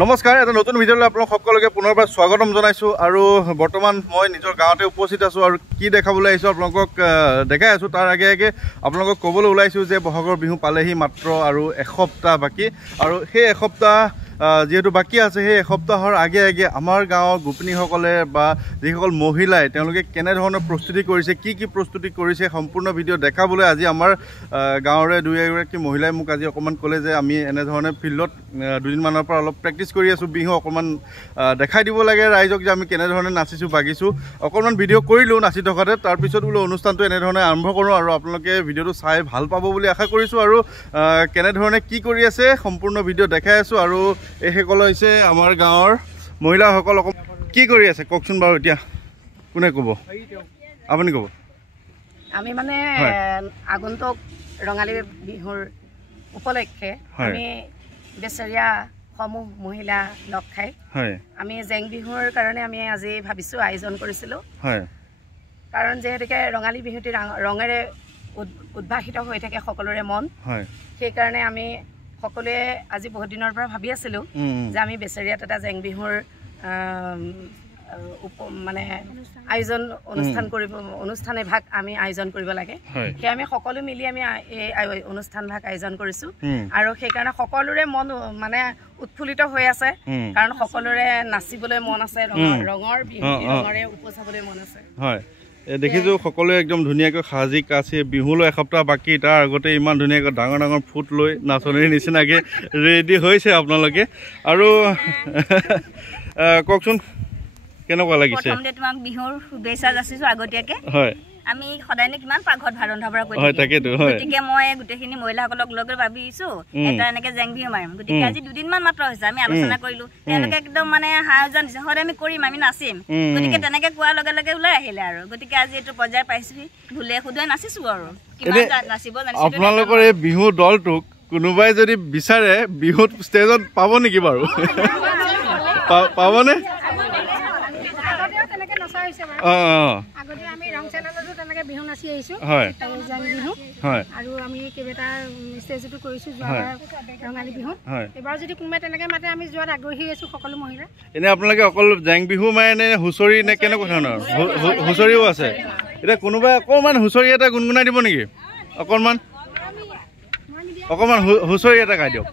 নমস্কাৰ, এটা নতুন ভিডিঅ'লৈ আপোনালোক সকলোকে পুনৰবাৰ স্বাগতম জনাইছোঁ। আৰু বৰ্তমান মই নিজৰ গাঁৱতে উপস্থিত আছোঁ আৰু কি দেখাবলৈ আহিছোঁ আপোনালোকক দেখাই আছোঁ। তাৰ আগে আগে আপোনালোকক ক'বলৈ ওলাইছোঁ যে বহাগৰ বিহু পালেহি মাত্ৰ আৰু এসপ্তাহ বাকী। আৰু সেই এসপ্তাহ যিহেতু বাকী আছে, সেই এসপ্তাহৰ আগে আগে আমাৰ গাঁৱৰ গোপিনীসকলে বা যিসকল মহিলাই তেওঁলোকে কেনেধৰণৰ প্ৰস্তুতি কৰিছে, কি কি প্ৰস্তুতি কৰিছে, সম্পূৰ্ণ ভিডিঅ' দেখাবলৈ আজি আমাৰ গাঁৱৰে দুই এগৰাকী মহিলাই মোক আজি অকণমান ক'লে যে আমি এনেধৰণে ফিল্ডত দুদিনমানৰ পৰা অলপ প্ৰেক্টিছ কৰি আছোঁ, বিহু অকণমান দেখাই দিব লাগে ৰাইজক যে আমি কেনেধৰণে নাচিছোঁ বাগিছোঁ। অকণমান ভিডিঅ' কৰিলোঁ নাচি থকাতে, তাৰপিছত বোলো অনুষ্ঠানটো এনেধৰণে আৰম্ভ কৰোঁ আৰু আপোনালোকে ভিডিঅ'টো চাই ভাল পাব বুলি আশা কৰিছোঁ। আৰু কেনেধৰণে কি কৰি আছে সম্পূৰ্ণ ভিডিঅ' দেখাই আছোঁ। আৰু এইসকল হৈছে আমাৰ গাঁৱৰ মহিলাসকল। কি কৰি আছে কওকচোন বাৰু, এতিয়া কোনে ক'ব? আপুনি ক'ব। আমি মানে আগন্তুক ৰঙালী বিহুৰ উপলক্ষে আমি বেচৰীয়া সমূহ মহিলা লগ খাই আমি জেং বিহুৰ কাৰণে আমি আজি ভাবিছোঁ আয়োজন কৰিছিলোঁ। কাৰণ যিহেতুকে ৰঙালী বিহুটি ৰঙেৰে উদ্ভাসিত হৈ থাকে সকলোৰে মন, সেইকাৰণে আমি সকলোৱে আজি বহুত দিনৰ পৰা ভাবি আছিলোঁ যে আমি বেচেৰিয়াত এটা জেং বিহুৰ মানে আয়োজন অনুষ্ঠান এভাগ আমি আয়োজন কৰিব লাগে। সেই আমি সকলো মিলি আমি এই অনুষ্ঠান ভাগ আয়োজন কৰিছোঁ। আৰু সেইকাৰণে সকলোৰে মন মানে উৎফুল্লিত হৈ আছে, কাৰণ সকলোৰে নাচিবলৈ মন আছে, ৰঙৰ বিহু ৰঙৰে উপচাবলৈ মন আছে। দেখিছোঁ সকলোৱে একদম ধুনীয়াকৈ সাজি কাচি, বিহুলৈ এসপ্তাহ বাকী, তাৰ আগতে ইমান ধুনীয়াকৈ ডাঙৰ ডাঙৰ ফুট লৈ নাচনীৰ নিচিনাকৈ ৰেডি হৈছে আপোনালোকে। আৰু কওকচোন কেনেকুৱা লাগিছে? প্ৰথমতে তোমাক বিহুৰ শুভেচ্ছা যাচিছোঁ আগতীয়াকৈ। আমি সদায়নো কিমান পাকঘৰত ভাত ৰন্ধা বঢ়া কৰি গতিকে মই গোটেইখিনি মহিলাসকলক লগ ভাবিছোঁ এটা এনেকে জেং বিহু মাৰিম। গতিকে আজি দুদিনমান মাত্ৰ হৈছে, আমি আলোচনা কৰিলোঁ, তেওঁলোকে একদম মানে আয়োজন দিছে, সদায় আমি কৰিম, আমি নাচিম। গতিকে তেনেকে কোৱাৰ লগে লগে ওলাই আহিলে আৰু। গতিকে আজি এইটো পৰ্যায় পাইছোহি, ঢোলে শুধুৱাই নাচিছোঁ আৰু কিমান নাচিব জানিছোঁ। আপোনালোকৰ এই বিহু দলটোক কোনোবাই যদি বিচাৰে বিহুত ষ্টেজত পাব নেকি বাৰু? পাবনে? আগতে আমি ৰং চেনেলতো তেনেকৈ বিহু নাচি আহিছোঁ, জেং বিহু। আৰু আমি কেইবাটা ষ্টেজতো কৰিছোঁ যোৱাবাৰ ৰঙালী বিহুত। এইবাৰ যদি কোনোবাই তেনেকৈ মাতে আমি যোৱাত আগ্ৰহী আছোঁ সকলো মহিলা। এনে আপোনালোকে অকল জেং বিহু মাৰে নে হুঁচৰি নে কেনেকুৱা ধৰণৰ? হুঁচৰিও আছে। এতিয়া কোনোবাই অকণমান হুঁচৰি এটা গুণগুণাই দিব নেকি? অকণমান হুঁচৰি এটা গাই দিয়ক।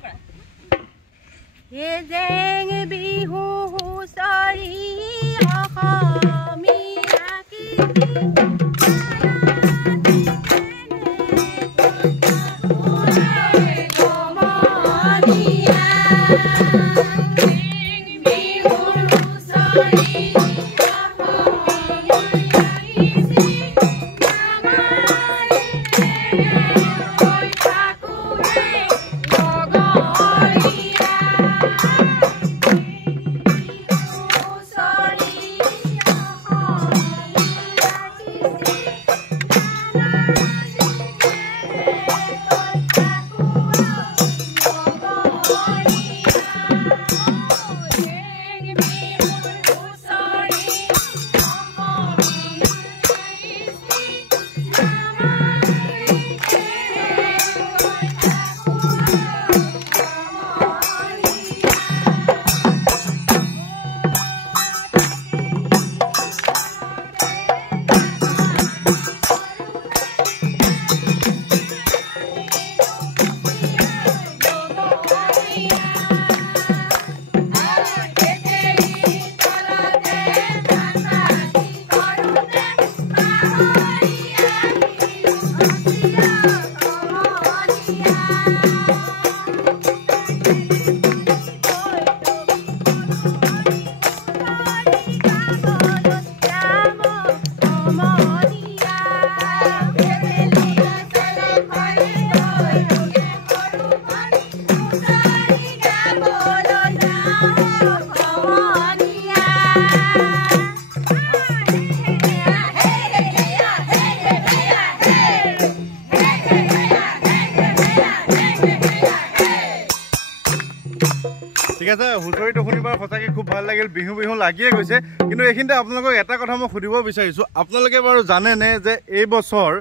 ঠিক আছে, হুঁচৰিটো শুনিবাৰ সঁচাকৈ খুব ভাল লাগিল। বিহু বিহু লাগিয়ে গৈছে। কিন্তু এইখিনিতে আপোনালোকক এটা কথা মই সুধিব বিচাৰিছোঁ, আপোনালোকে বাৰু জানেনে যে এই বছৰ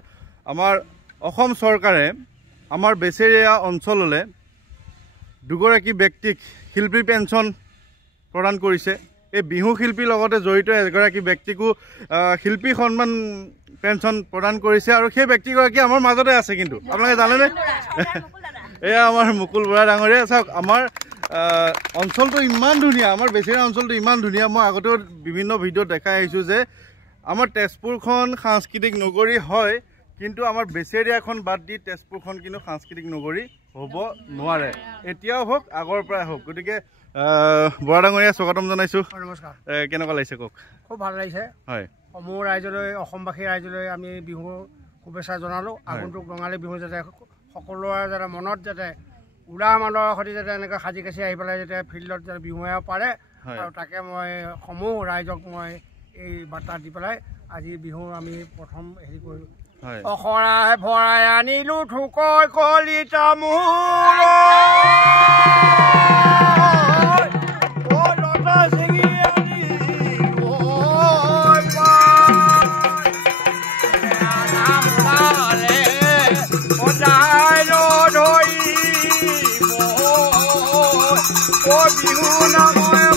আমাৰ অসম চৰকাৰে আমাৰ বেচেৰিয়া অঞ্চললৈ দুগৰাকী ব্যক্তিক শিল্পী পেঞ্চন প্ৰদান কৰিছে এই বিহু শিল্পীৰ লগতে জড়িত এগৰাকী ব্যক্তিকো শিল্পী সন্মান পেঞ্চন প্ৰদান কৰিছে আৰু সেই ব্যক্তিগৰাকী আমাৰ মাজতে আছে কিন্তু আপোনালোকে জানেনে এয়া আমাৰ মুকুল বৰা ডাঙৰীয়া চাওক আমাৰ অঞ্চলটো ইমান ধুনীয়া আমাৰ বেচেৰিয়া অঞ্চলটো ইমান ধুনীয়া মই আগতেও বিভিন্ন ভিডিঅ'ত দেখাই আহিছোঁ যে আমাৰ তেজপুৰখন সাংস্কৃতিক নগৰী হয় কিন্তু আমাৰ বেচেৰিয়াখন বাদ দি তেজপুৰখন কিন্তু সাংস্কৃতিক নগৰী হ'ব নোৱাৰে এতিয়াও হওক আগৰ পৰাই হওক গতিকে বৰা ডাঙৰীয়া স্বাগতম জনাইছোঁ নমস্কাৰ কেনেকুৱা লাগিছে কওক খুব ভাল লাগিছে হয় সমূহ ৰাইজলৈ অসমবাসী ৰাইজলৈ আমি বিহুৰ শুভেচ্ছা জনালোঁ আগন্তুক ৰঙালী বিহু যাতে সকলোৰে যাতে মনত যাতে উৰা মানৰ সৈতে যাতে এনেকৈ সাজি কাচি আহি পেলাই যাতে ফিল্ডত যাতে বিহু মাৰিব পাৰে আৰু তাকে মই সমূহ ৰাইজক মই এই বাৰ্তা দি পেলাই আজি বিহু আমি প্ৰথম হেৰি কৰিলোঁ অখৰাই ভৰাই আনিলোঁ থোকৈ কলিতা মূৰ বিহু নাময়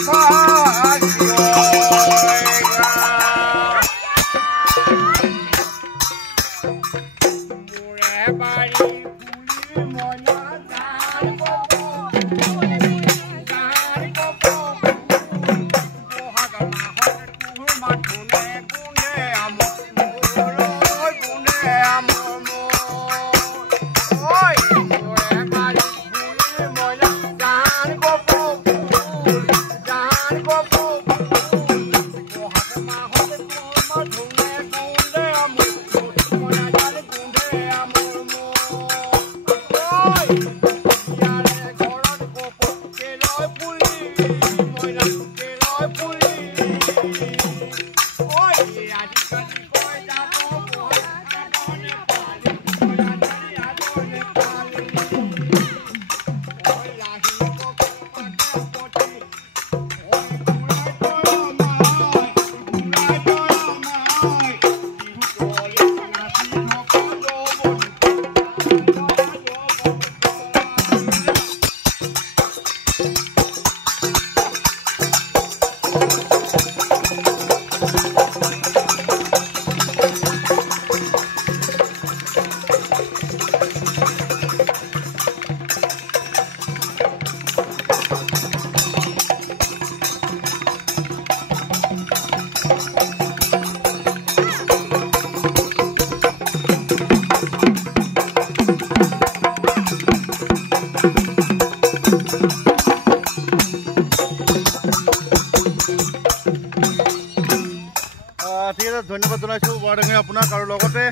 ঠিক আছে ধন্যবাদ জনাইছোঁ বৰা ডাঙৰীয়া আপোনাক আৰু লগতে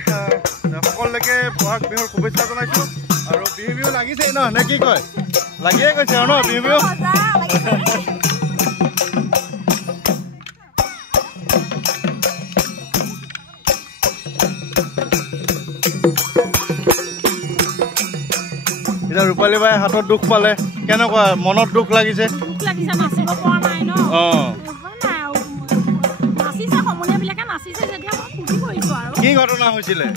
সকলোকে বহাগ বিহুৰ শুভেচ্ছা জনাইছোঁ আৰু বিহু লাগিছেই ন নে কি কয় লাগিয়ে গৈছে আৰু ন বিহু এতিয়া ৰূপালী বাই হাতত দুখ পালে কেনেকুৱা মনত দুখ লাগিছে কি ঘটনা হৈছিলে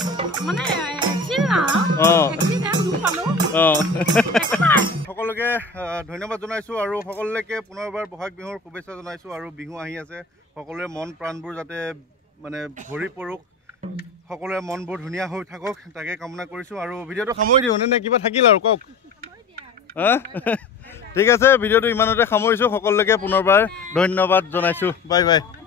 সকলোকে ধন্যবাদ জনাইছোঁ আৰু সকলোকে পুনৰবাৰ বহাগ বিহুৰ শুভেচ্ছা জনাইছোঁ আৰু বিহু আহি আছে সকলোৰে মন প্ৰাণবোৰ যাতে মানে ভৰি পৰক সকলোৰে মনবোৰ ধুনীয়া হৈ থাকক তাকে কামনা কৰিছোঁ আৰু ভিডিঅ'টো সামৰি দিওঁ নে কিবা থাকিল আৰু কওক ঠিক আছে ভিডিঅ'টো ইমানতে সামৰিছোঁ সকলোকে পুনৰবাৰ ধন্যবাদ জনাইছোঁ বাই বাই